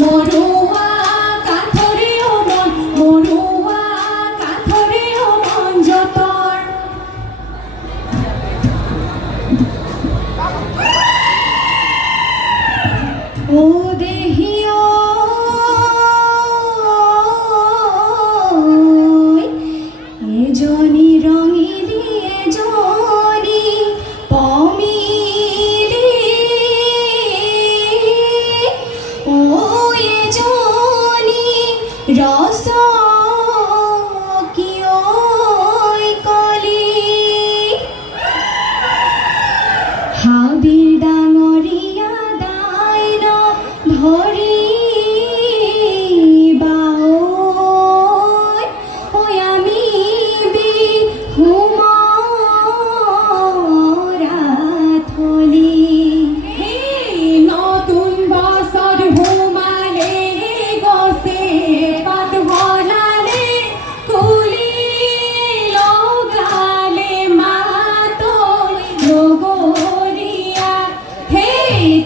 মৰুৱা কাঠৰে মন মৰুৱা কাঠৰে মন যতৰ ও দেহিও এজনী ৰঙিলী এজনী পমিলি ও এজনী ৰস কিয় কলি হাবিৰ ডাঙৰীয়া দাইল ধৰি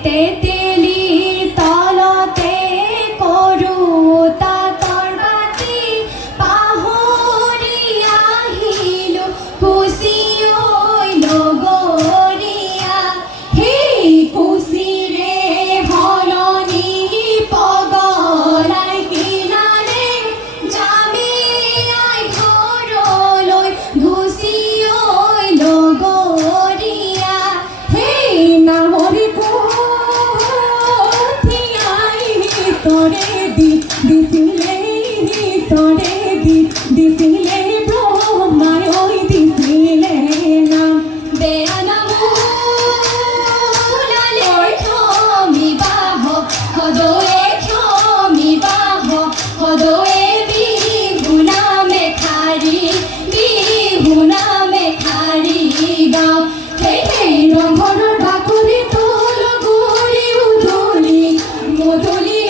তেতেলিৰ তলতে কৰোঁ তাঁতৰ বাতি পাহৰি আহিলোঁ কুচি ঐ লগৰীয়া সেই কুচিৰে সলনি পগলাই কিনাৰে যামি আই ঘৰলৈ গুচি ঐ লগৰীয়া সেই নামৰি তরে দিছিলে দিছিলে ব্রহ্মায় ওই দিছিলে নাম বেয়া নামুলালে ক্ষমিবাহ সদয়ে ক্ষমিবাহ সদয়ে বিহু নামে খাৰি গাওঁ সেই ৰংঘৰৰ বাকলি তল গৰি উধলি মধুলি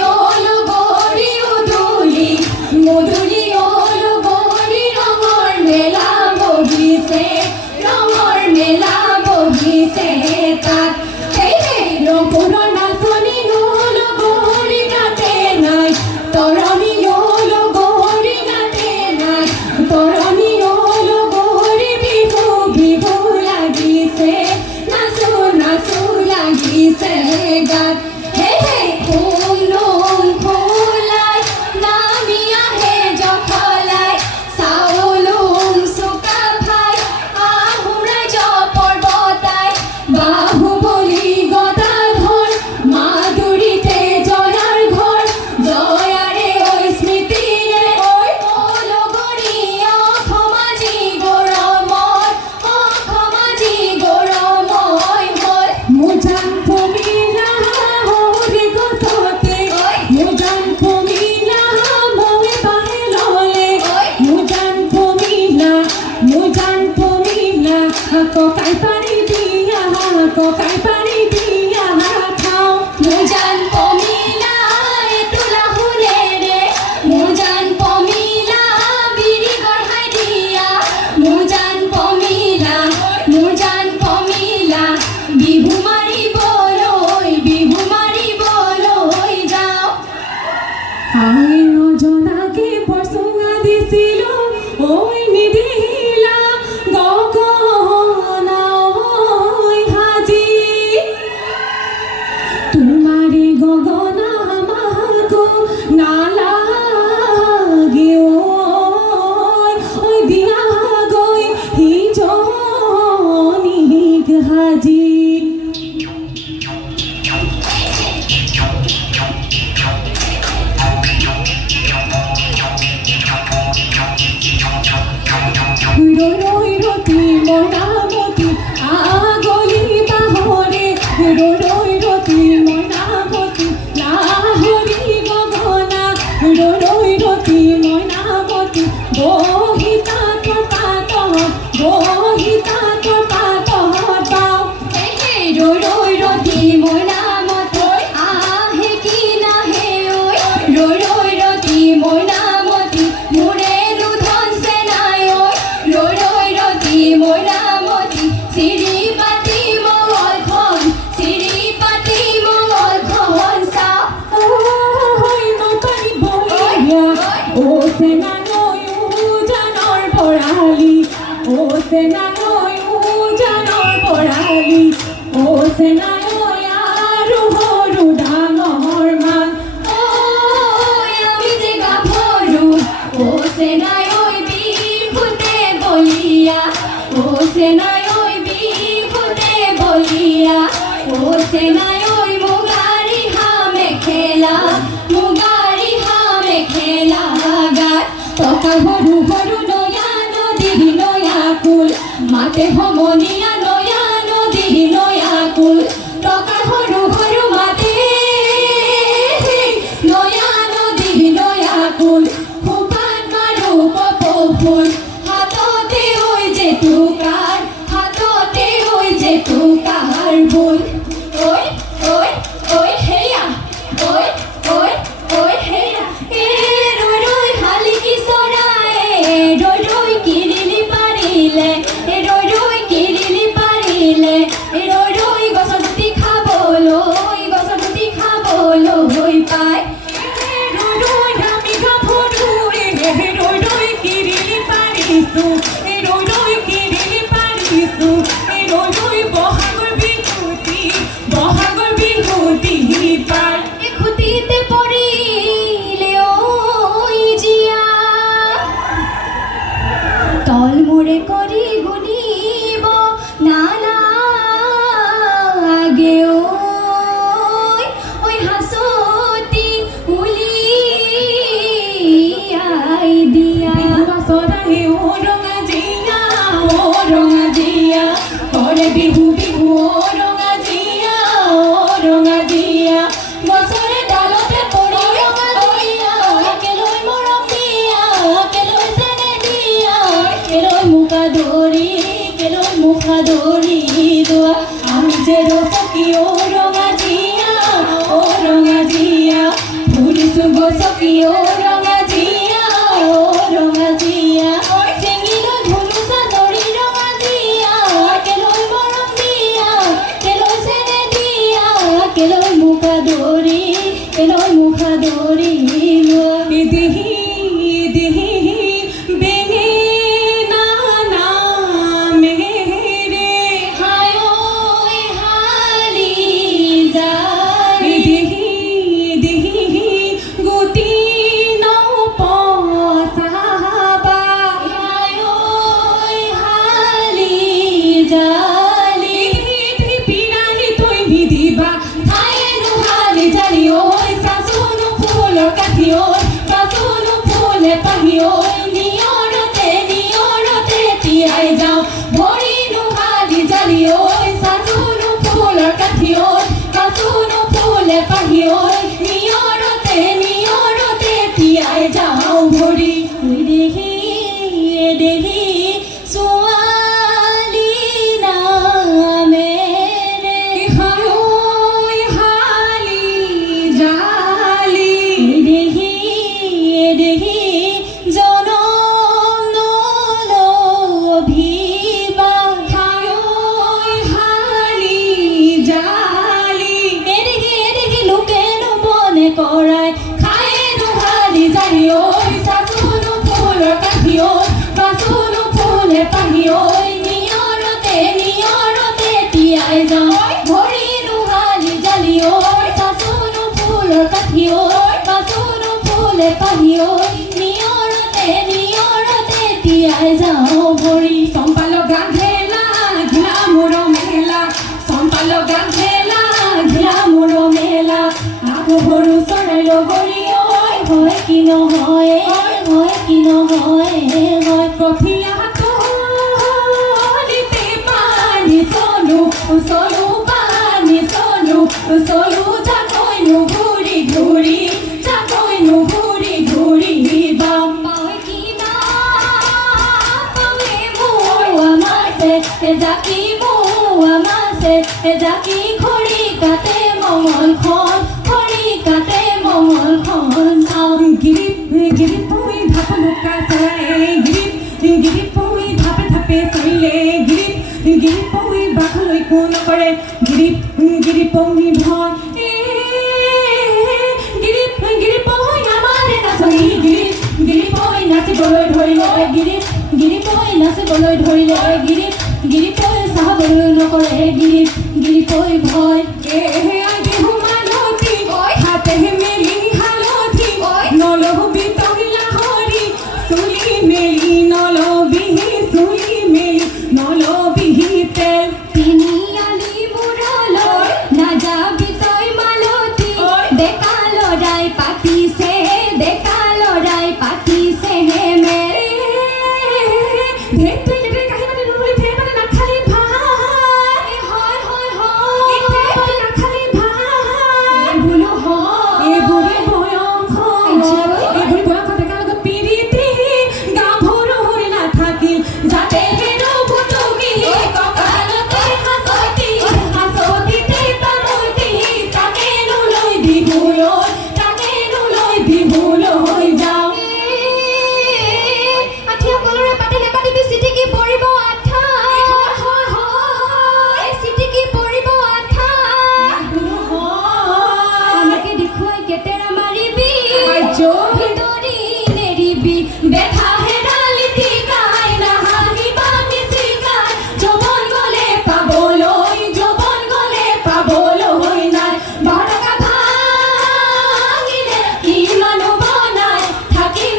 ৰঙৰ মেলা বহিছে তাত সেই ৰংপুৰৰ নাচনি হ'ল গৌৰী গাতে নাই তৰণি হ'ল গৌৰী গাতে নাই তৰণি হ'ল গৌৰী বিহু বিহু লাগিছে নাচো নাচো লাগিছে গাত সেই ফুলুং ফুলাই নামি আহে জখলাই চাউলুং চুকা বাহুবলী গদাধৰ মাধুৰীতে জয়াৰ ঘৰ জয়াৰে ঐ স্মৃতিৰে ঐ লগৰীয়া সমাজি গৌৰময় সমাজি গৌৰময় হয় মুজান কমিলা হৰি গছতে মুজান কমিলা মই বাহিৰলে মুজান কমিলা ককাই পাৰি ককাই পাৰি দিয়া খাওঁ মুজান কমিলা তোলা শুনেৰে মুজান কমিলা বিৰি গঢ়াই দিয়া মুজান কমিলা বিহু মাৰিবলৈ যাওঁ আই নজনাকে পৰচুঙা দিছিলো ঐ নিদিলা গগনা তোমারে গগনা মাগো নালাগে ওই দিয়া গই হিজনিক হাজি রই রতি মনামতি আগলি বাহরে রই রতি মনামতি লাহরি গগনা চেনাই উজানৰ বৰালি চেনাই আৰু সৰু ডাঙৰ মান আমি যে গাভৰু চেনাই বিহুতে বলিয়া চেনাই বিহুতে বলিয়া চেনাই মুগাৰী মেখেলা মুগাৰী মেখেলা গাত টকা সৰু সৰু নয়া নদী নয়া কুল মাতে সমনীয়া নয়া নদী নয়া কুল টকা সৰু সৰু মাতে নয়া নদী নয়া কুল সোপাত মাৰো কপৌ ফুল হাততে হৈ জেতুকাৰ হাততে হৈ জেতুকাৰ ফুল ঐ ঐ ঐ হেয়া ঐ ঐ ঐ হেয়া ৰৈ ৰৈ শালিকি চৰাই ৰৈ ৰৈ কিৰিলি পাৰিলে ৰৈ ৰৈ কিৰিলি পাৰিলে ৰৈ ৰৈ গছৰ গুটি খাবলৈ পায় ৰৈ ৰৈ আমি গাভৰুৱে ৰৈ ৰৈ কিৰিলি পাৰিছোঁ ৰৈ ৰৈ কিৰিলি পাৰিছোঁ ৰৈ ৰৈ বহাগৰ বিহুতি পায় খুটিতে পৰিলে ঐ জীয়া তল মূৰে কৰি গুণিব নালাগে ঐ হাঁচতি উলিয়াই দিয়া চৰাই ৰঙা জীয়া কৰে বিহু ৰঙা জীয়া গছৰে ডালতে পৰি কেলৈ মৰম দিয়া কেলৈ চেনে দিয়া কেলৈ মুখা ধৰি দোৱা আমি যে ৰচকি ৰঙা জীয়া ফুৰিছো গছকি ৰঙা জীয়া চেঙিলৈ ধুনুচা ধৰি ৰঙা জীয়া কেলৈ মৰম দিয়া কেলৈ চেনে দিয়া কেলৈ মুখা ধৰি লোৱা দেহি বেঙেনা নামেৰে হায় ঐ হালি যায় দেহি গুটি নপচাবা হায় ঐ হালি জালি পিৰালি তৈ নিদিবা ঠায়ে নোহালি জালি ঐ চাচোনো ফুলৰ কাঠি ঐ পাচোনো ফুলে পাহি ঐ নিয়ৰতে তিয়াই যাওঁ ভৰি নোহালি জালি ঐ চাচোনো ফুলৰ কাঠি ঐ পাচোনো ফুলে পাহি ঐ নিয়ৰতে তিয়াই যাওঁ ভৰি দেহি ছোৱালী নামেৰে হায় হালি জালি দেহি জনম নলভিবা হায় হালি জালি এদেহি লোকে নবনে কৰাই খায়ে নোহালি জালি ঐ চাচোনো ফুলৰ কাঠি ঐ পাচোনো ফুলে পাহি ঐ নিয়ৰতে তিয়াই যাওঁ ভৰি নোহালি জালি ঐ চাচোনো ফুলৰ কাঠি ঐ পাচোনো ফুলে পাহি ঐ নিয়ৰতে তিয়াই যাওঁ ভৰি চম্পা লগা ঘেলা ঘিলা মোৰ মেলা চম্পা লগা ঘেলা ঘিলা মোৰ মেলা আকৌ সৰু চৰাই লগৰী হয় কি নহয় কঠিয়া তলিতে পানী চলো যাকৈ নুঘূৰি বাম পাই কিনা পাৱে মোৱা মাছে জাকি মোৱা মাছে জাকি খৰি কাটে মঙলখন চাওঁ গিৰিপ পৰি ধাপ লুকা চৰাই গিৰিপ পৰি ধাপে চলিলে গিৰিপ পৰি বাঘলৈ একো নকৰে গিৰিপ পৰি ভয় গিৰিপ পৰি আমাৰে নাচনি গিৰিপ পৰি নাচিবলৈ ধৰিলে গিৰিপ গিৰিপৈ নাচিবলৈ ধৰিলে গিৰিপৈ চাবলৈ নকৰে গিৰিপৈ ভয় এয়া দেহু মালতী হাতে মেলি হালধি নলবি তহিলা হৰি চুলি মেলি নলবিহি তেল তিনিআলি মূৰলৈ নাযাবি তই মালতী ডেকা ল'ৰাই পাতিছে হে মেৰে ধেৰ তই কাহি মানে নুৰুলি ফেৰ মানে নাখালি ভাত হয় নাখালি ভাত বোলো হয় এইবোৰে বয়স এইবোৰ বয়সত ডেকাৰ লগত পিৰিতি গাভৰু হৈ নাথাকিল যাতে হেৰৌ তুমি কঁকালতে হাঁচতিতে তামোলটি তাকেনো লৈ বিহুলৈ যাওঁ আঠিসকলৰে পাতে নেপাতিবি চিটিকি পৰিব আঠা চিটিকি পৰিব আঠা আমাকে দেখুৱাই কেতেৰা মাৰিবি ভিতৰি নেৰিবি বেঠা হেৰালি টিকাই নাহাঁহিবা নিচিকাই যৌৱন গ'লে পাবলৈ নাই 12 টকা ভাঙিলে কি মানুহ বনাই থাকিম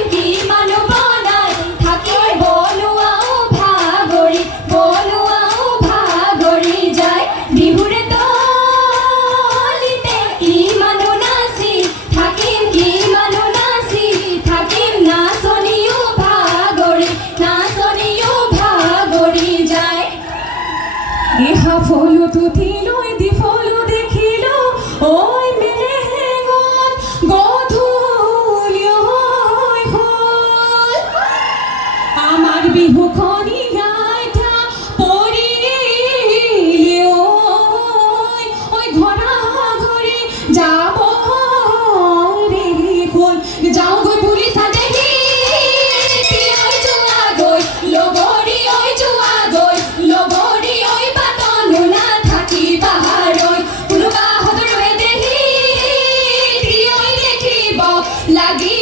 বনোৱাও ভাগৰি যায় বিহুৰে তলিতে কি মানুহ নাচি থাকিম নাচনিও ভাগৰি যায় ইহা ফলো তুঠিলৈ দি ফলো দেখিলো ঐ মেলেঙত গধূলি হৈ হ'ল আমাৰ বিহুখনি গাইঠা পৰিলে ঐ ঘৰা ঘৰি যাব ৰে হ'ল যাওঁগৈ পুলিচ আদেহি লগৰী ঐ বাটনো নাথাকি বাহাৰৈ কোনোবা সদৰুৱে দেহি দেখিব লাগি